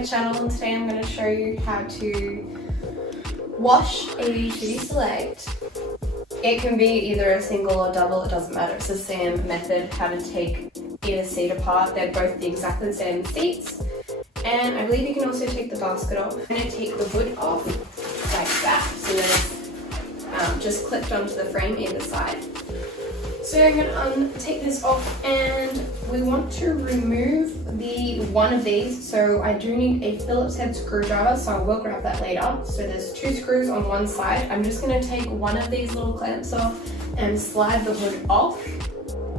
my channel, and today I'm going to show you how to wash a Vids Select. It can be either a single or double, it doesn't matter, it's the same method how to take either seat apart. They're both exactly the same seats, and I believe you can also take the basket off. I'm going to take the hood off like that, so that it's just clipped onto the frame either side. So I'm going to take this off, and we want to remove the one of these. So I do need a Phillips head screwdriver, so I will grab that later. So there's 2 screws on one side. I'm just going to take one of these little clamps off and slide the hood off.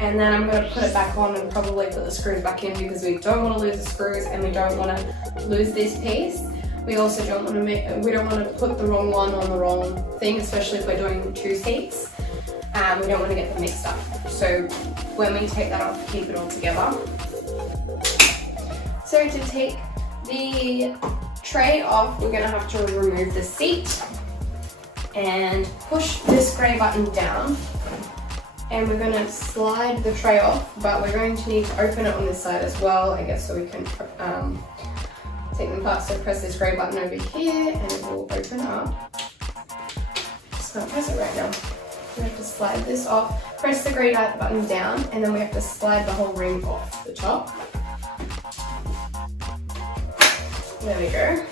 And then I'm going to put it back on and probably put the screws back in, because we don't want to lose the screws and we don't want to lose this piece. We also don't want to put the wrong one on the wrong thing, especially if we're doing 2 seats. We don't want to get them mixed up. So when we take that off, keep it all together. So to take the tray off, we're going to have to remove the seat and push this grey button down. And we're going to slide the tray off, but we're going to need to open it on this side as well, I guess, so we can take them apart. So press this grey button over here and it will open up. Just going to press it right now. We have to slide this off, press the grey button down, and then we have to slide the whole ring off the top. There we go.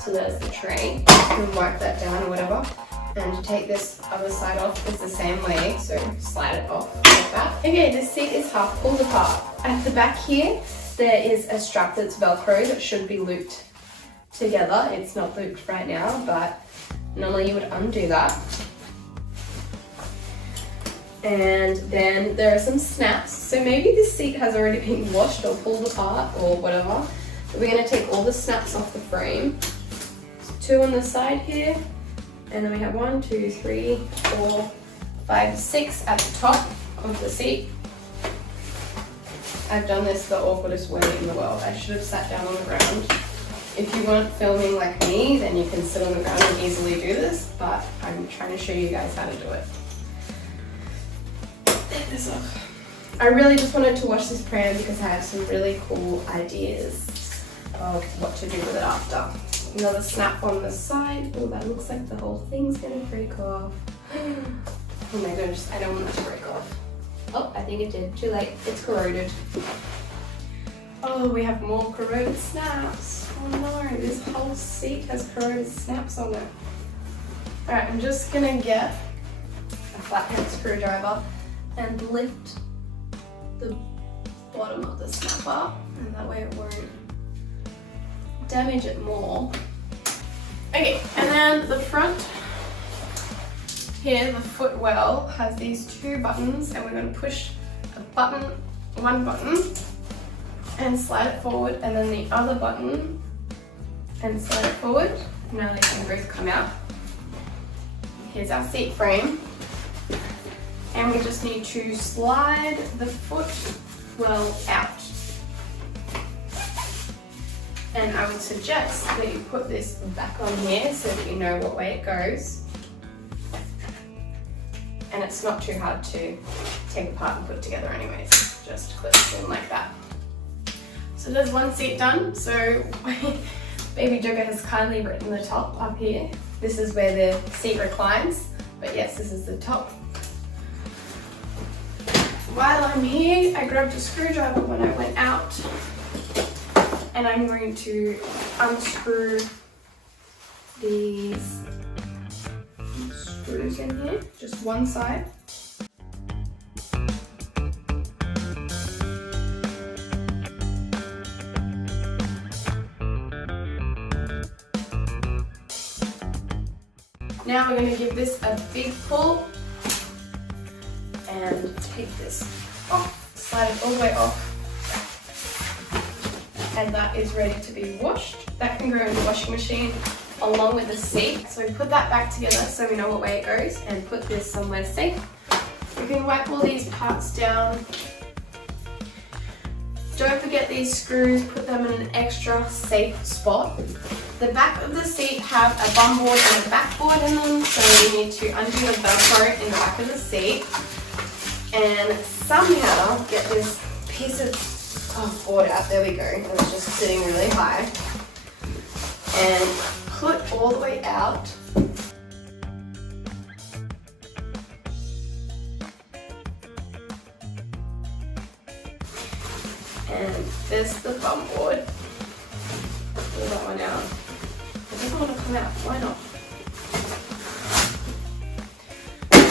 So there's the tray. You can wipe that down or whatever. And to take this other side off is the same way, so slide it off like that. Okay, this seat is half pulled apart. At the back here, there is a strap that's Velcro that should be looped together. It's not looped right now, but normally you would undo that. And then there are some snaps. So maybe this seat has already been washed or pulled apart or whatever. But we're going to take all the snaps off the frame. So 2 on the side here. And then we have 1, 2, 3, 4, 5, 6 at the top of the seat. I've done this the awkwardest way in the world. I should have sat down on the ground. If you weren't filming like me, then you can sit on the ground and easily do this. But I'm trying to show you guys how to do it. This off. I really just wanted to wash this pram because I have some really cool ideas of what to do with it after. Another snap on the side. Oh, that looks like the whole thing's gonna break off. Oh my goodness, I don't want it to break off. Oh, I think it did. Too late, it's corroded. Oh, we have more corroded snaps. Oh no, this whole seat has corroded snaps on it. Alright, I'm just gonna get a flathead screwdriver and lift the bottom of the snap up, and that way it won't damage it more. Okay, and then the front here, the footwell, has these 2 buttons, and we're going to push one button and slide it forward, and then the other button and slide it forward. Now they can both come out. Here's our seat frame. And we just need to slide the footwell out. And I would suggest that you put this back on here so that you know what way it goes. And it's not too hard to take apart and put together anyways. Just clip it in like that. So there's one seat done. So Baby Jugger has kindly written the top up here. This is where the seat reclines. But yes, this is the top. While I'm here, I grabbed a screwdriver when I went out, and I'm going to unscrew these screws in here, just one side. Now we're going to give this a big pull and take this off, slide it all the way off, and that is ready to be washed. That can go in the washing machine along with the seat. So we put that back together so we know what way it goes, and put this somewhere safe. We can wipe all these parts down. Don't forget these screws, put them in an extra safe spot. The back of the seat have a bum board and a backboard in them, so we need to undo the Velcro in the back of the seat and somehow get this piece of board out. There we go. It was just sitting really high. and put all the way out. And there's the bum board. Pull that one out. It doesn't want to come out. Why not?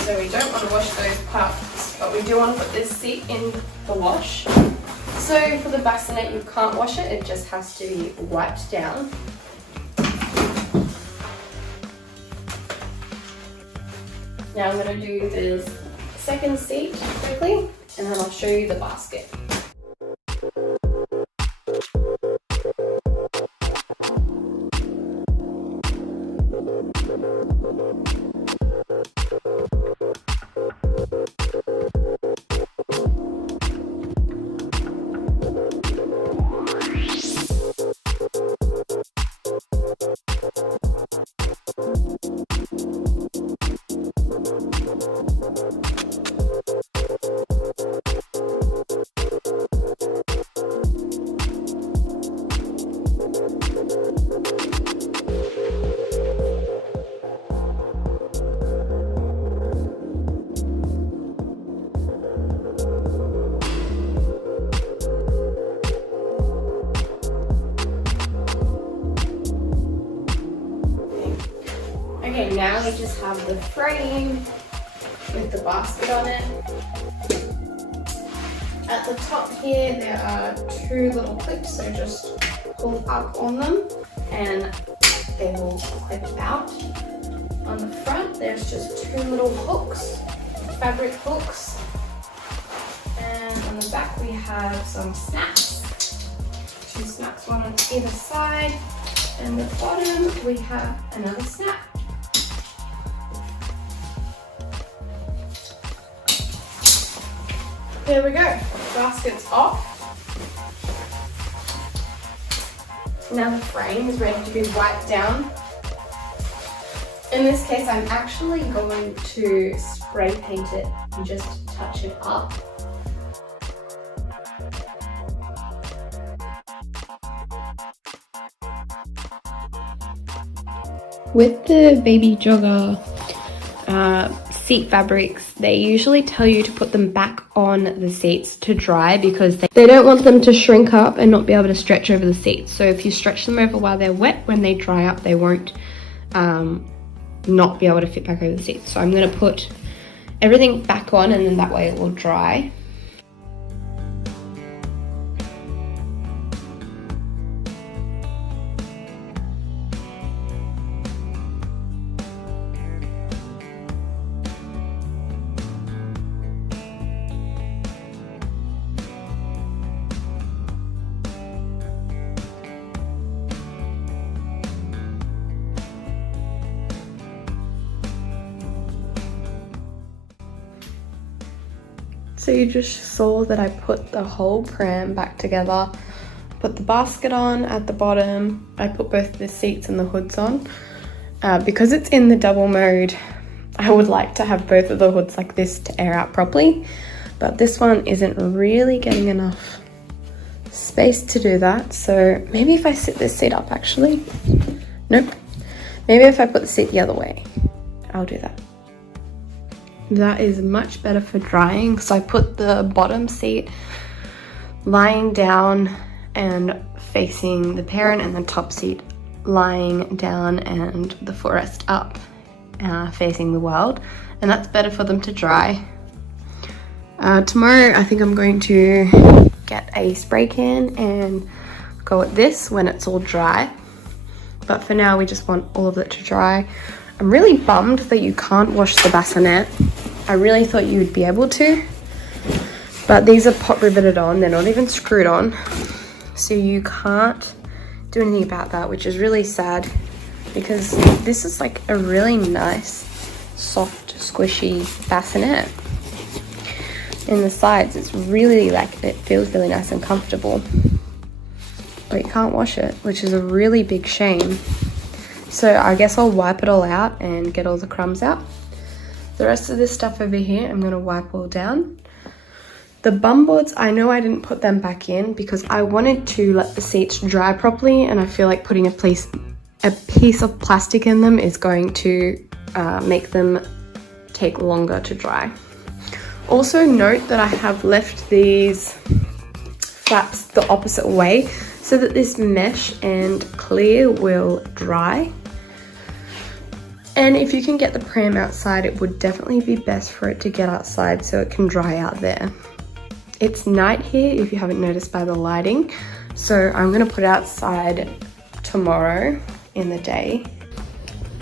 So we don't want to wash those parts, but we do want to put this seat in the wash. So for the bassinet, you can't wash it. It just has to be wiped down. Now I'm going to do this second seat quickly, and then I'll show you the basket. Okay, now we just have the frame with the basket on it. At the top here, there are two little clips, so just pull up on them and they will clip out. On the front, there's just two little hooks, fabric hooks. And on the back, we have some snaps. Two snaps, one on either side. And the bottom, we have another snap. There we go, basket's off. Now the frame is ready to be wiped down. In this case, I'm actually going to spray paint it and just touch it up. With the baby jogger seat fabrics, they usually tell you to put them back on the seats to dry because they don't want them to shrink up and not be able to stretch over the seats. So if you stretch them over while they're wet, when they dry up, they won't not be able to fit back over the seats. So I'm going to put everything back on, and then that way it will dry. So you just saw that I put the whole pram back together, put the basket on at the bottom. I put both the seats and the hoods on. Because it's in the double mode, I would like to have both of the hoods like this to air out properly, but this one isn't really getting enough space to do that. So maybe if I sit this seat up, actually, nope. Maybe if I put the seat the other way, I'll do that. That is much better for drying. So I put the bottom seat lying down and facing the parent, and the top seat lying down and the footrest up, facing the world, and that's better for them to dry. Tomorrow I think I'm going to get a spray can and go at this when it's all dry, but for now we just want all of it to dry. I'm really bummed that you can't wash the bassinet. I really thought you would be able to, but these are pot riveted on, they're not even screwed on, so you can't do anything about that, which is really sad because this is like a really nice, soft, squishy bassinet. In the sides, it's really like, it feels really nice and comfortable, but you can't wash it, which is a really big shame. So I guess I'll wipe it all out and get all the crumbs out. The rest of this stuff over here, I'm gonna wipe all down. The bum boards, I know I didn't put them back in because I wanted to let the seats dry properly, and I feel like putting a a piece of plastic in them is going to make them take longer to dry. Also note that I have left these flaps the opposite way so that this mesh and clear will dry. And if you can get the pram outside, it would definitely be best for it to get outside so it can dry out there. It's night here, if you haven't noticed by the lighting, so I'm gonna put it outside tomorrow in the day.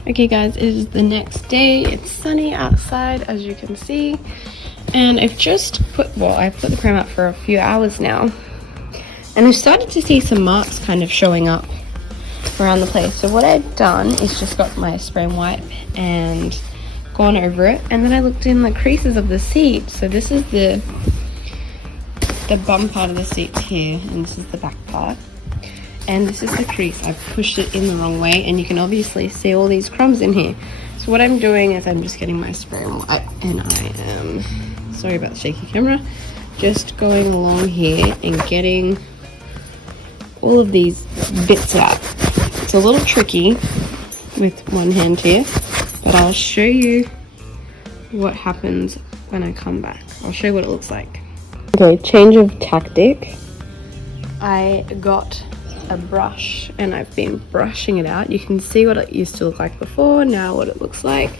Okay guys, it is the next day. It's sunny outside, as you can see. And I've just I've put the pram out for a few hours now. And I've started to see some marks kind of showing up around the place. So what I've done is just got my spray and wipe and gone over it. And then I looked in the creases of the seat. So this is the bum part of the seats here, and this is the back part. And this is the crease. I've pushed it in the wrong way, and you can obviously see all these crumbs in here. So what I'm doing is I'm just getting my spray and wipe, and I am, sorry about the shaky camera, just going along here and getting all of these bits out. It's a little tricky with one hand here, but I'll show you what happens when I come back. I'll show you what it looks like. Okay, change of tactic. I got a brush and I've been brushing it out. You can see what it used to look like before, now what it looks like.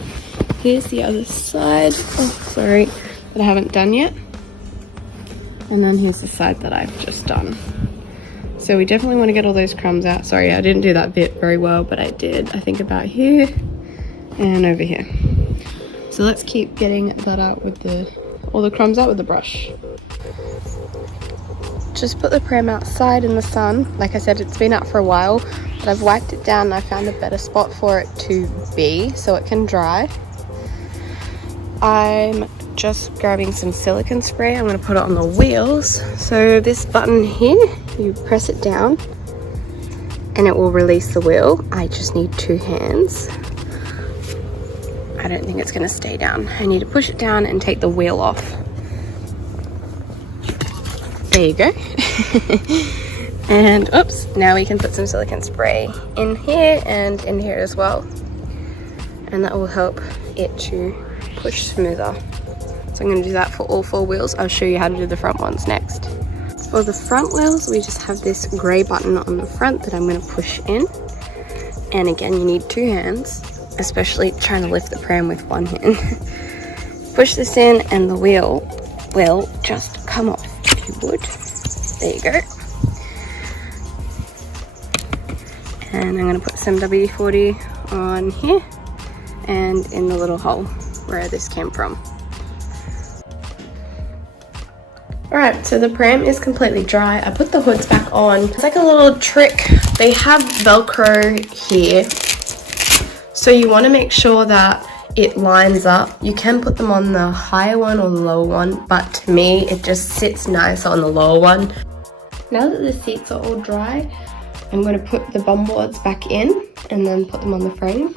Here's the other side, oh sorry, that I haven't done yet. And then here's the side that I've just done. So we definitely want to get all those crumbs out. Sorry, I didn't do that bit very well, but I did, I think about here and over here. So let's keep getting that out with all the crumbs out with the brush. Just put the pram outside in the sun. Like I said, it's been out for a while, but I've wiped it down and I found a better spot for it to be so it can dry. I'm just grabbing some silicone spray. I'm going to put it on the wheels. So this button here, you press it down and it will release the wheel. I just need 2 hands. I don't think it's going to stay down. I need to push it down and take the wheel off. There you go. And oops, now we can put some silicone spray in here and in here as well. And that will help it to push smoother. So I'm going to do that for all 4 wheels. I'll show you how to do the front ones next. For the front wheels, we just have this grey button on the front that I'm going to push in. And again, you need 2 hands, especially trying to lift the pram with 1 hand. Push this in and the wheel will just come off. You would. There you go. And I'm going to put some WD-40 on here and in the little hole where this came from. Alright, so the pram is completely dry. I put the hoods back on. It's like a little trick. They have Velcro here. So you want to make sure that it lines up. You can put them on the higher one or the lower one, but to me it just sits nicer on the lower one. Now that the seats are all dry, I'm going to put the bum boards back in and then put them on the frame.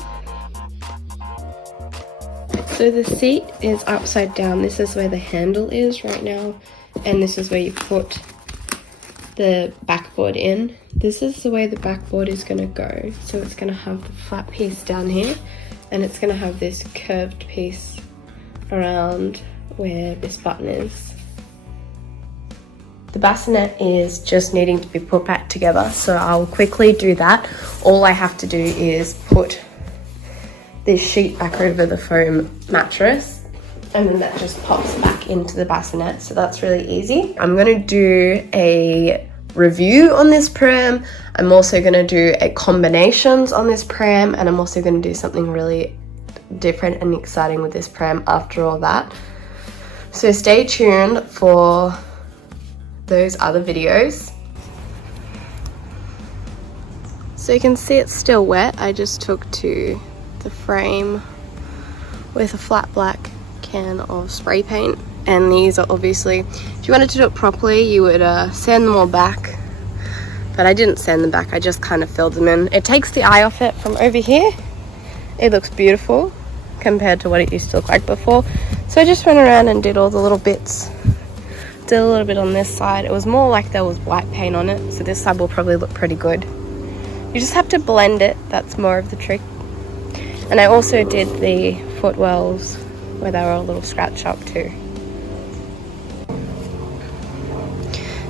So the seat is upside down. This is where the handle is right now, and this is where you put the backboard in. This is the way the backboard is going to go. So it's going to have the flat piece down here, and it's going to have this curved piece around where this button is. The bassinet is just needing to be put back together, so I'll quickly do that. All I have to do is put this sheet back over the foam mattress, and then that just pops back into the bassinet, so that's really easy. I'm going to do a review on this pram. I'm also going to do a combinations on this pram, and I'm also going to do something really different and exciting with this pram after all that. So stay tuned for those other videos. So you can see it's still wet. I just took to the frame with a flat black can of spray paint, and these are obviously, if you wanted to do it properly, you would sand them all back, but I didn't sand them back. I just kind of filled them in. It takes the eye off it from over here. It looks beautiful compared to what it used to look like before. So I just went around and did all the little bits. Did a little bit on this side. It was more like there was white paint on it, so this side will probably look pretty good. You You just have to blend it, that's more of the trick. And I also did the footwells where they were a little scratch up too.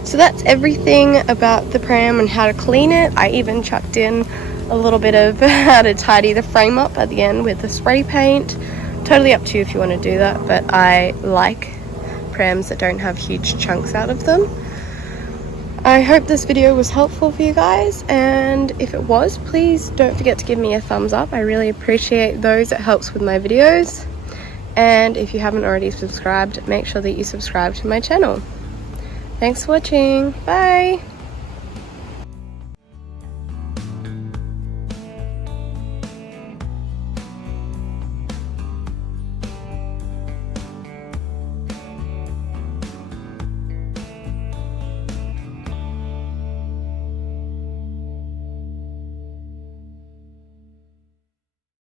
So that's everything about the pram and how to clean it. I even chucked in a little bit of how to tidy the frame up at the end with the spray paint. Totally up to you if you want to do that, but I like prams that don't have huge chunks out of them. I hope this video was helpful for you guys, and if it was, please don't forget to give me a thumbs up. I really appreciate those. It helps with my videos. And if you haven't already subscribed, make sure that you subscribe to my channel. Thanks for watching. Bye!